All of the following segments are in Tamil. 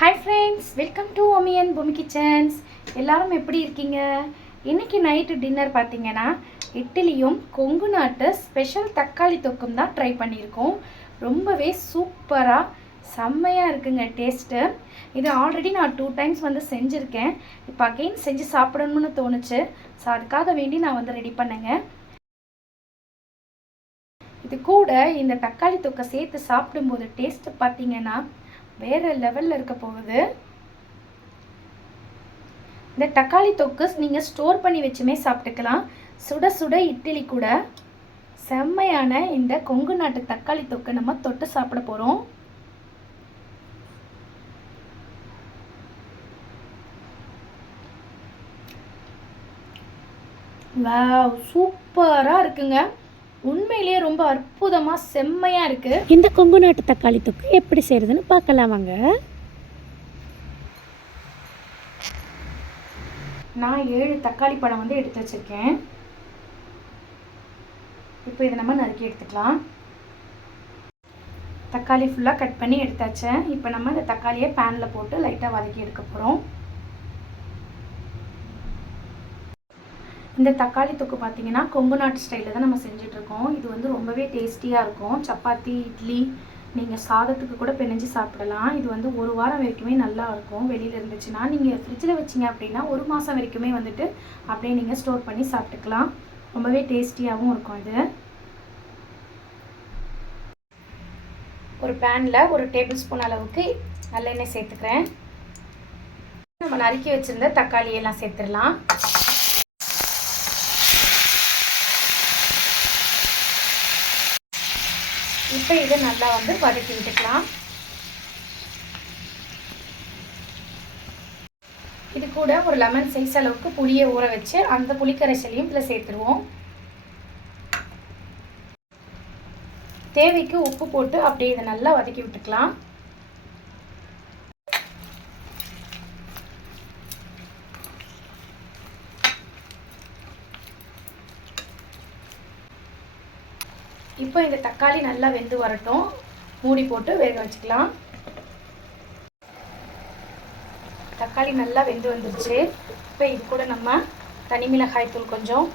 Hi friends, welcome to Omi and Bhoomi kitchens. எல்லாரும் எப்படி இருக்கீங்க? இன்றைக்கி நைட்டு டின்னர் பார்த்தீங்கன்னா இட்லியும் கொங்கு நாட்டு ஸ்பெஷல் தக்காளி தொக்கும் தான் ட்ரை பண்ணியிருக்கோம். ரொம்பவே சூப்பராக செம்மையாக இருக்குங்க டேஸ்ட்டு. இது ஆல்ரெடி நான் 2 டைம்ஸ் செஞ்சுருக்கேன். இப்போ அகெயின் செஞ்சு சாப்பிடணும்னு தோணுச்சு. ஸோ அதுக்காக வேண்டி நான் ரெடி பண்ணேங்க. இது கூட இந்த தக்காளி தொக்கை சேர்த்து சாப்பிடும்போது டேஸ்ட்டு பார்த்தீங்கன்னா வேறு லெவலில் இருக்க போகுது. இந்த தக்காளி தொக்கு நீங்கள் ஸ்டோர் பண்ணி வச்சுமே சாப்பிட்டுக்கலாம். சுட சுட இட்லி கூட செம்மையான இந்த கொங்கு நாட்டு தக்காளி தொக்கு நம்ம தொட்டு சாப்பிட போகிறோம். வாவ், சூப்பராக இருக்குங்க. உண்மையிலேயே ரொம்ப அற்புதமாக செம்மையாக இருக்குது. இந்த கொங்கு நாட்டு தக்காளி தொக்கு எப்படி செய்கிறதுன்னு பார்க்கலாம் வாங்க. நான் 7 தக்காளி பழம் எடுத்து வச்சுருக்கேன். இப்போ இதை நம்ம நறுக்கி எடுத்துக்கலாம். தக்காளி ஃபுல்லாக கட் பண்ணி எடுத்தாச்சேன். இப்போ நம்ம இந்த தக்காளியை பேனில் போட்டு லைட்டாக வதக்கி எடுக்க போகிறோம். இந்த தக்காளி தொக்கு பார்த்தீங்கன்னா கொங்கு நாட்டு ஸ்டைலில் தான் நம்ம செஞ்சிட்ருக்கோம். இது ரொம்பவே டேஸ்டியாக இருக்கும். சப்பாத்தி, இட்லி, நீங்கள் சாதத்துக்கு கூட பிணைஞ்சு சாப்பிடலாம். இது 1 வாரம் வரைக்குமே நல்லா இருக்கும். வெளியில் இருந்துச்சுன்னா நீங்கள் ஃப்ரிட்ஜில் வச்சிங்க அப்படின்னா 1 மாதம் வரைக்குமே அப்படியே நீங்கள் ஸ்டோர் பண்ணி சாப்பிட்டுக்கலாம். ரொம்பவே டேஸ்டியாகவும் இருக்கும். இது ஒரு பேனில் 1 டேபிள் ஸ்பூன் அளவுக்கு நல்லெண்ணெய் சேர்த்துக்கிறேன். நம்ம நறுக்கி வச்சுருந்த தக்காளியெல்லாம் சேர்த்துடலாம். இப்போ இதை நல்லா வதக்கி விட்டுக்கலாம். இது கூட ஒரு லெமன் சைஸ் அளவுக்கு புளியை ஊற வச்சு அந்த புளிக்கரைசலையும் இதில் சேர்த்துருவோம். தேவைக்கு உப்பு போட்டு அப்படியே இதை நல்லா வதக்கி விட்டுக்கலாம். இப்போ இந்த தக்காளி நல்லா வெந்து வரட்டும். மூடி போட்டு வேக வச்சுக்கலாம். தக்காளி நல்லா வெந்து வந்துடுச்சு. இப்போ இது கூட நம்ம தனி மிளகாய் தூள் கொஞ்சம்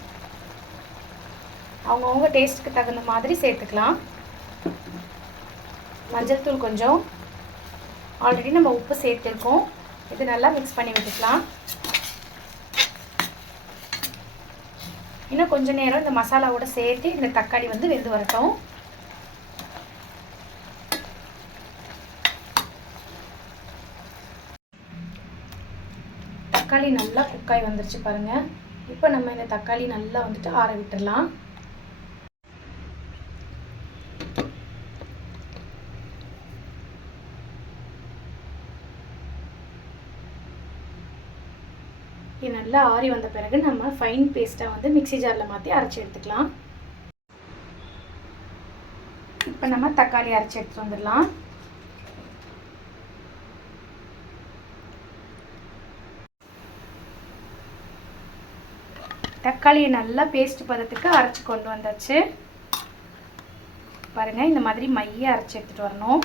அவங்கவுங்க டேஸ்ட்டுக்கு தகுந்த மாதிரி சேர்த்துக்கலாம். மஞ்சள் தூள் கொஞ்சம், ஆல்ரெடி நம்ம உப்பு சேர்த்துருக்கோம். இது நல்லா மிக்ஸ் பண்ணி விட்டுக்கலாம். இன்னும் கொஞ்சம் நேரம் இந்த மசாலாவோட சேர்த்து இந்த தக்காளி வெந்து வரட்டும். தக்காளி நல்லா குக்காய் வந்துருச்சு பாருங்கள். இப்போ நம்ம இந்த தக்காளி நல்லா ஆற விட்டுடலாம். இது நல்லா ஆறி வந்த பிறகு நம்ம ஃபைன் பேஸ்ட்டாக மிக்ஸி ஜாரில் மாற்றி அரைச்சி எடுத்துக்கலாம். இப்போ நம்ம தக்காளி அரைச்சி எடுத்துகிட்டு வந்துடலாம். தக்காளியை நல்லா பேஸ்ட் பதத்துக்கு அரைச்சி கொண்டு வந்தாச்சு. பாருங்கள், இந்த மாதிரி மைய அரைச்சி எடுத்துகிட்டு வரணும்.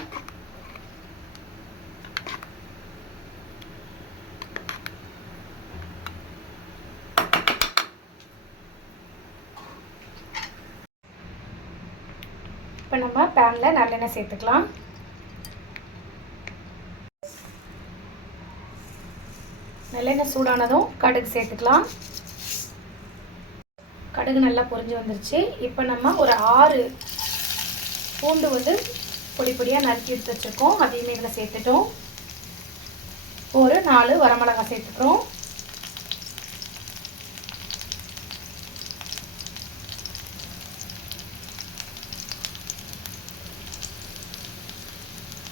இப்போ நம்ம பேனில் நல்லெண்ணெய் சேர்த்துக்கலாம். நல்லெண்ணெய் சூடானதும் கடுகு சேர்த்துக்கலாம். கடுகு நல்லா பொரிஞ்சு வந்துருச்சு. இப்போ நம்ம ஒரு 6 பூண்டு பொடி பொடியாக நறுக்கி எடுத்து வச்சுருக்கோம். அதையுமே இதில் சேர்த்துட்டோம். ஒரு 4 வரமிளகாய் சேர்த்துக்கிறோம்.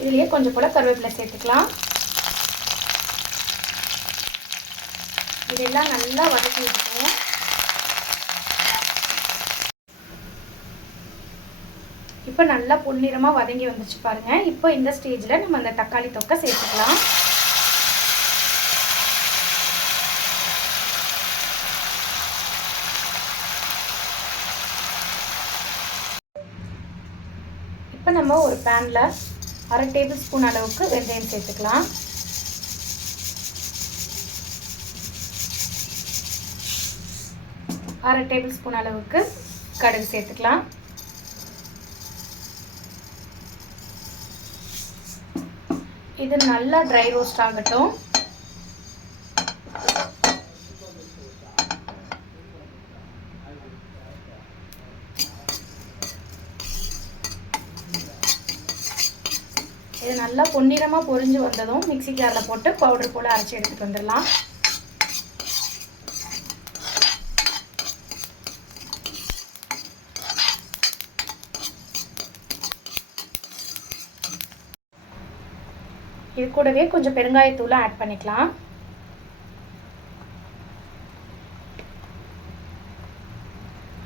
இதுலேயே கொஞ்சம் போல் கருவேப்பிலை சேர்த்துக்கலாம். இதெல்லாம் நல்லா வதக்கி விட்டுக்குவோம். இப்போ நல்லா பொன்னிறமாக வதங்கி வந்துச்சு பாருங்கள். இப்போ இந்த ஸ்டேஜில் நம்ம அந்த தக்காளி தொக்கை சேர்த்துக்கலாம். இப்போ நம்ம ஒரு பேனில் 1/2 டேபிள் ஸ்பூன் அளவுக்கு வெந்தயம் சேர்த்துக்கலாம். 1/2 டேபிள் ஸ்பூன் அளவுக்கு கடுகு சேர்த்துக்கலாம். இது நல்லா ட்ரை ரோஸ்ட் ஆகட்டும். இது நல்லா பொன்னிறமாக பொரிஞ்சு வந்ததும் மிக்ஸி ஜாரில் போட்டு பவுடர் போல் அரைச்சி எடுத்துகிட்டு வந்துடலாம். இது கூடவே கொஞ்சம் பெருங்காயத்தூளை ஆட் பண்ணிக்கலாம்.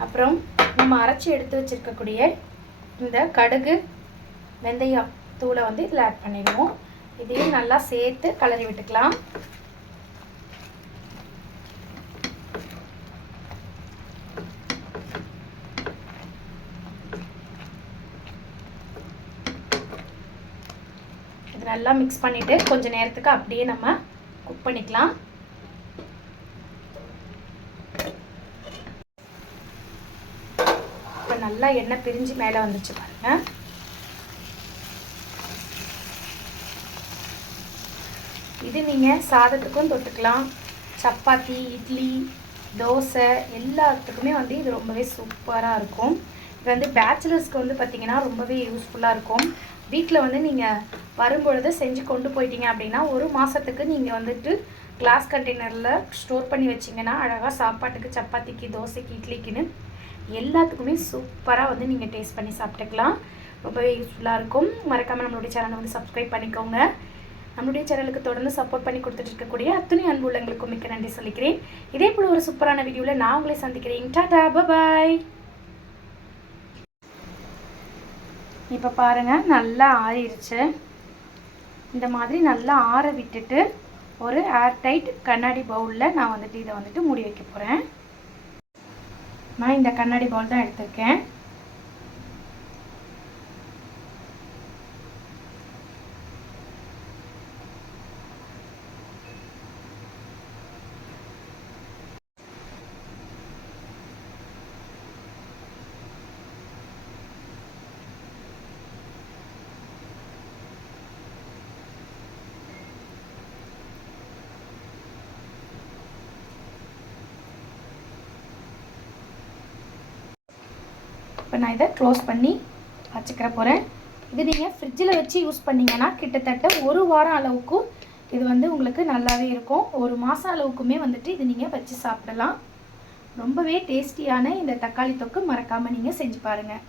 அப்புறம் நம்ம அரைச்சி எடுத்து வச்சிருக்கக்கூடிய இந்த கடுகு வெந்தயம் தூளை வந்து இதில் ஆட் பண்ணிடுவோம். இதையும் நல்லா சேர்த்து கலரி விட்டுக்கலாம். இது நல்லா மிக்ஸ் பண்ணிவிட்டு கொஞ்சம் நேரத்துக்கு அப்படியே நம்ம குக் பண்ணிக்கலாம். இப்போ நல்லா எண்ணெய் பிரிஞ்சு மேலே வந்துச்சு பாருங்கள். இது நீங்கள் சாதத்துக்கும் தொட்டுக்கலாம், சப்பாத்தி, இட்லி, தோசை எல்லாத்துக்குமே வந்து இது ரொம்பவே சூப்பராக இருக்கும். இது வந்து பேச்சுலர்ஸ்க்கு வந்து பார்த்திங்கன்னா ரொம்பவே யூஸ்ஃபுல்லாக இருக்கும். வீட்டில் வந்து நீங்கள் வரும்பொழுது செஞ்சு கொண்டு போயிட்டீங்க அப்படின்னா 1 மாதத்துக்கு நீங்கள் வந்துட்டு கிளாஸ் கண்டெய்னரில் ஸ்டோர் பண்ணி வச்சிங்கன்னா அழகாக சாப்பாட்டுக்கு, சப்பாத்திக்கு, தோசைக்கு, இட்லிக்குன்னு எல்லாத்துக்குமே சூப்பராக வந்து நீங்கள் டேஸ்ட் பண்ணி சாப்பிட்டுக்கலாம். ரொம்பவே யூஸ்ஃபுல்லாக இருக்கும். மறக்காமல் நம்மளுடைய சேனலை வந்து சப்ஸ்கிரைப் பண்ணிக்கோங்க. நம்மளுடைய சேனலுக்கு தொடர்ந்து சப்போர்ட் பண்ணி கொடுத்துட்டு இருக்கக்கூடிய அத்தனை அன்பு உள்ளவங்களுக்கும் மிக்க நன்றி சொல்லிக்கிறேன். இதே போல் ஒரு சூப்பரான வீடியோவில் நான் உங்களை சந்திக்கிறேன். டாடா, பாய். இப்போ பாருங்கள், நல்லா ஆறிடுச்சு. இந்த மாதிரி நல்லா ஆற விட்டுட்டு ஒரு ஏர்டைட் கண்ணாடி பவுலில் நான் வந்துட்டு இதை வந்துட்டு மூடி வைக்க போகிறேன். நான் இந்த கண்ணாடி பவுல் தான் எடுத்திருக்கேன். இப்போ நான் இதை க்ளோஸ் பண்ணி வச்சுக்கிற போகிறேன். இது நீங்கள் ஃப்ரிட்ஜில் வச்சு யூஸ் பண்ணிங்கன்னா கிட்டத்தட்ட 1 வாரம் அளவுக்கும் இது வந்து உங்களுக்கு நல்லாவே இருக்கும். 1 மாதம் அளவுக்குமே வந்துட்டு இது நீங்கள் வச்சு சாப்பிடலாம். ரொம்பவே டேஸ்டியான இந்த தக்காளி தொக்கு மறக்காமல் நீங்கள் செஞ்சு பாருங்கள்.